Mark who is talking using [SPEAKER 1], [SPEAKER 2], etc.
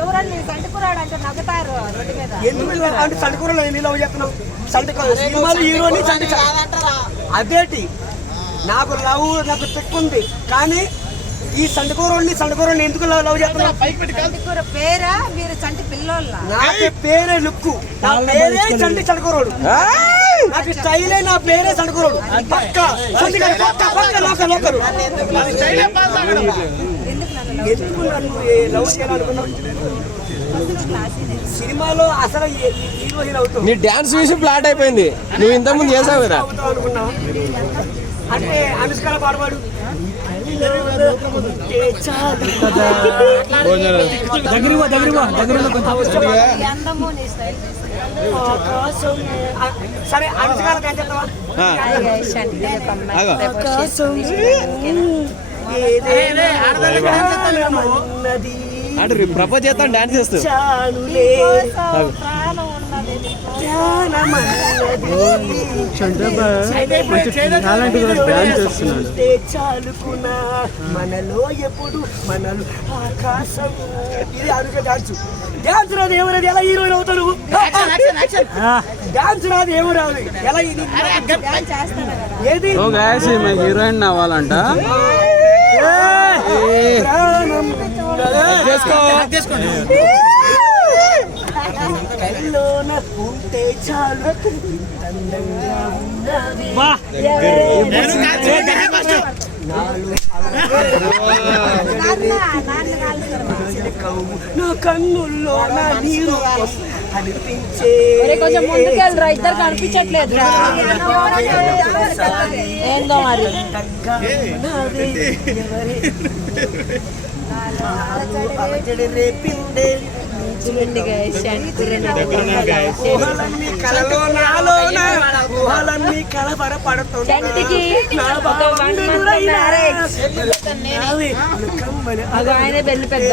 [SPEAKER 1] ఎవరన్నా సంటుకురాడు అంటే నవ్వుతారు రోడ్డు మీద.
[SPEAKER 2] ఎందుకు ఇలా అంటే సినిమాలు హీరోని అదేటి? నాకు లవ్ నాకు తెక్కుంది కానీ ఈ సంటకూరని సంటకూరని ఎందుకు లవ్ లవ్ చేస్తున్నావు?
[SPEAKER 1] సంటుకూర పేరా? మీరు చంటి పిల్లోళ్ళ?
[SPEAKER 2] నాకు పేరే లుక్కు. నా పేరే చంటి సంటకూరోడు నాకు స్టైలే నా పేరే సంటకూరోడు పక్క. పక్క పక్క లోక లోకరు
[SPEAKER 1] ఎందుకు నన్ను
[SPEAKER 2] లవ్ చేయాలనుకున్నావు? సినిమాలో అసలు ఏ- హీరో హీరో అవుతావు?
[SPEAKER 3] నీ డాన్స్ చూసి ఫ్లాట్ అయిపోయింది. నువ్వు ఇంతకుముందు చేసావు కదా.
[SPEAKER 2] అంటే అనుష్కర పాడవాడు. సరే అనుష్కర
[SPEAKER 3] అంటే ప్రపోజ్ చేస్తాను డాన్స్ చేస్తూ
[SPEAKER 2] చాలుకున్నా మనలో ఎప్పుడు మనలో ఆకాశం ఇది అనుక డాన్స్ డాన్స్ రాదు ఏమో ఎలా హీరోయిన్ అవుతారు డాన్స్ రాదు ఏమో రాదు ఎలా ఇది ఏది
[SPEAKER 4] ఓ గాయస్ ఈమె హీరోయిన్ అవ్వాలంట
[SPEAKER 3] చేసుకో
[SPEAKER 2] కల్లోన ఉంటే చాలు ఉన్నది నా కన్నుల్లో నా నీరు అనిపించే
[SPEAKER 5] కొంచెం ముందుకెళ్ళరా. ఇద్దరు కనిపించట్లేదు ఏందో మరి?
[SPEAKER 2] అందంగా రేపిందే
[SPEAKER 5] చూడండి
[SPEAKER 2] ఊహలన్నీ కలలో నాలోన ఊహలన్నీ కలవర
[SPEAKER 5] బెల్లి పెద్ద